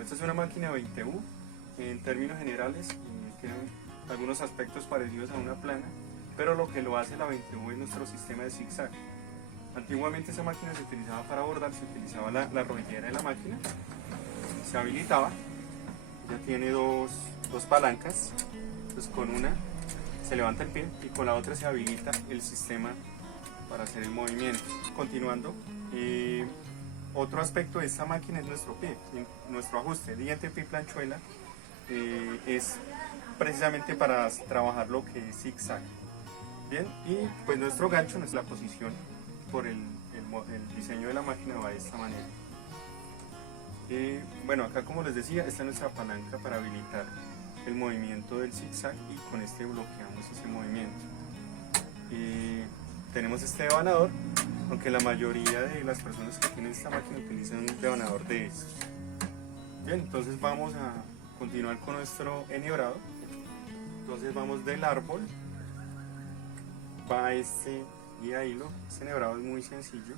Bueno, esta es una máquina 20U. En términos generales, tiene algunos aspectos parecidos a una plana, pero lo que lo hace la 20U es nuestro sistema de zigzag. Antiguamente esa máquina se utilizaba para bordar, se utilizaba la rodillera de la máquina, se habilitaba, ya tiene dos palancas, pues con una se levanta el pie y con la otra se habilita el sistema para hacer el movimiento. Continuando, otro aspecto de esta máquina es nuestro pie, nuestro ajuste, diente, pie, planchuela, es precisamente para trabajar lo que es zigzag. Bien, y pues nuestro gancho, nuestra posición por el diseño de la máquina va de esta manera. Bueno, acá como les decía, esta es nuestra palanca para habilitar el movimiento del zigzag y con este bloqueamos ese movimiento. Tenemos este devanador, aunque la mayoría de las personas que tienen esta máquina utilizan un devanador de estos. Bien, entonces vamos a continuar con nuestro enhebrado. Entonces vamos del árbol, va este guía hilo. Este enhebrado es muy sencillo.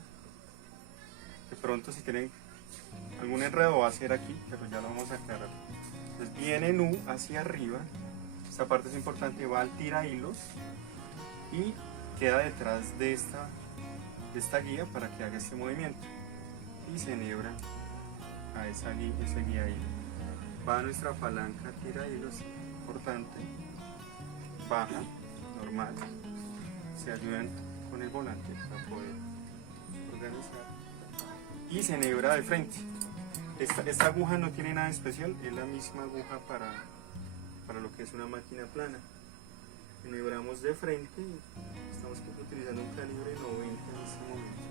De pronto si tienen algún enredo va a ser aquí, pero ya lo vamos a aclarar. Entonces viene nu hacia arriba, esta parte es importante, va al tira hilos y queda detrás de esta guía para que haga este movimiento y se enhebra a ese guía hilo. Va a nuestra palanca tira hilos, importante, baja, normal, se ayudan con el volante para poder organizar y se enhebra de frente. Esta aguja no tiene nada especial, es la misma aguja para lo que es una máquina plana. Enhebramos de frente, estamos utilizando un calibre 90 en este momento.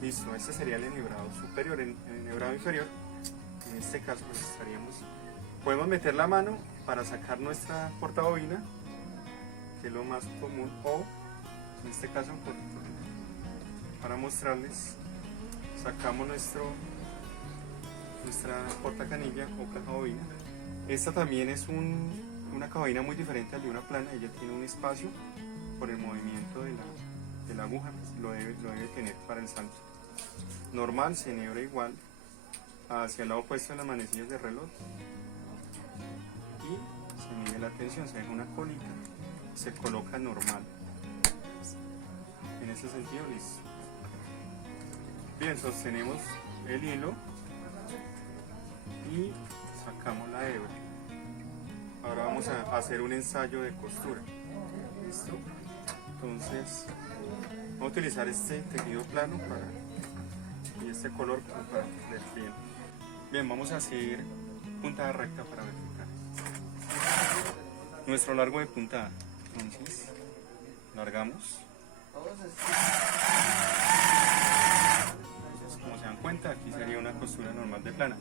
Listo, este sería el enhebrado superior. El enhebrado inferior, en este caso pues podemos meter la mano para sacar nuestra portabobina, que es lo más común, o en este caso para mostrarles, sacamos nuestra portacanilla o caja bobina. Esta también es una caja bobina muy diferente al de una plana. Ella tiene un espacio por el movimiento de la aguja, pues lo debe tener para el salto. Normal, se enhebra igual hacia el lado opuesto de las manecillas de reloj y se mide la tensión, se deja una colita, se coloca normal. En ese sentido, listo. Bien, sostenemos el hilo y sacamos la hebra. Ahora vamos a hacer un ensayo de costura. ¿Listo? Entonces, vamos a utilizar este tejido plano y este color para ver bien. Bien, vamos a hacer puntada recta para verificar. Nuestro largo de puntada. Entonces, largamos. Entonces, como se dan cuenta, aquí sería una costura normal de plana.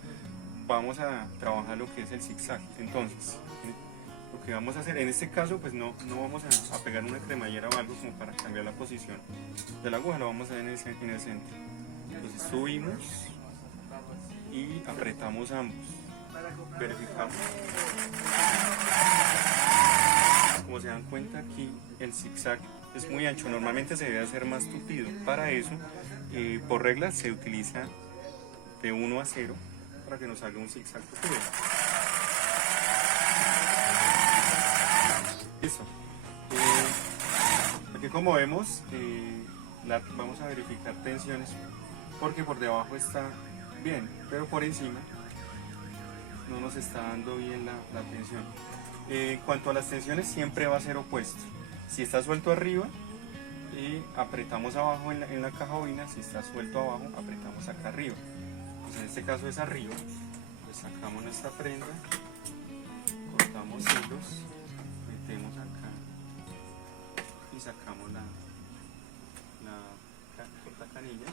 Vamos a trabajar lo que es el zigzag. Entonces, lo que vamos a hacer en este caso, pues no vamos a pegar una cremallera o algo como para cambiar la posición de la aguja, lo vamos a hacer en el centro. Entonces subimos y apretamos ambos, verificamos. Como se dan cuenta, aquí el zigzag es muy ancho, normalmente se debe hacer más tupido. Para eso, por regla, se utiliza de 1 a 0 para que nos salga un zigzag tupido. Listo. Aquí como vemos, vamos a verificar tensiones porque por debajo está bien, pero por encima no nos está dando bien la tensión. En cuanto a las tensiones, siempre va a ser opuesto. Si está suelto arriba, apretamos abajo en la caja bobina. Si está suelto abajo, apretamos acá arriba. Pues en este caso es arriba. Pues sacamos nuestra prenda, cortamos hilos, metemos acá y sacamos la cortacanilla.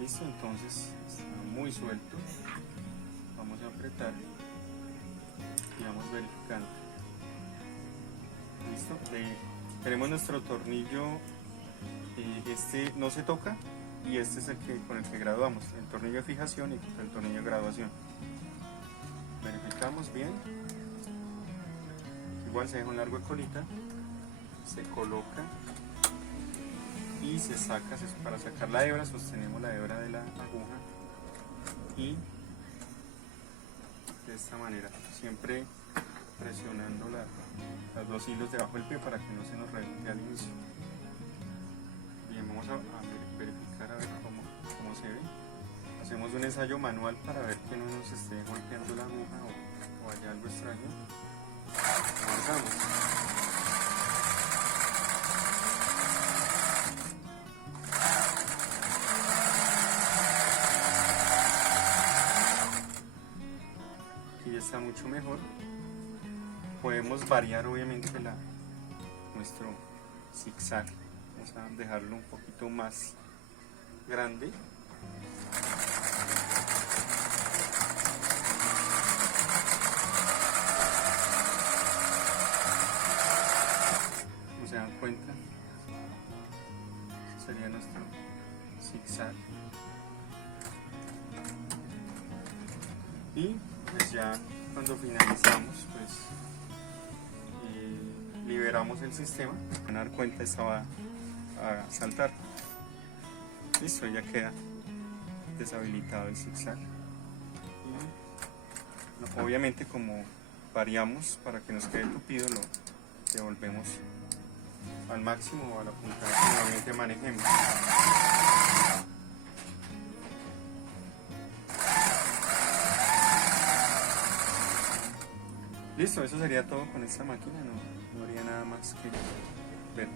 Listo, entonces está muy suelto. Vamos a apretar y vamos verificando. Listo, tenemos nuestro tornillo, este no se toca y este es con el que graduamos, el tornillo de fijación y el tornillo de graduación. Verificamos bien, igual se deja un largo de colita, se coloca y se saca. Para sacar la hebra sostenemos la hebra de la aguja y de esta manera, siempre presionando los dos hilos debajo del pie para que no se nos reviente al inicio. Bien, vamos a verificar a ver cómo se ve. Hacemos un ensayo manual para ver que no nos esté golpeando la aguja o haya algo extraño. Avanzamos. Aquí ya está mucho mejor. Podemos variar obviamente nuestro zigzag. Vamos a dejarlo un poquito más grande. Como se dan cuenta, este sería nuestro zigzag. Y pues ya cuando finalizamos, pues liberamos el sistema. Van a dar cuenta, esta va a saltar. Listo, ya queda deshabilitado el zigzag. Y, obviamente, como variamos para que nos quede tupido, lo devolvemos al máximo o a la punta que normalmente manejemos. Listo, eso sería todo con esta máquina, no habría nada más que ver.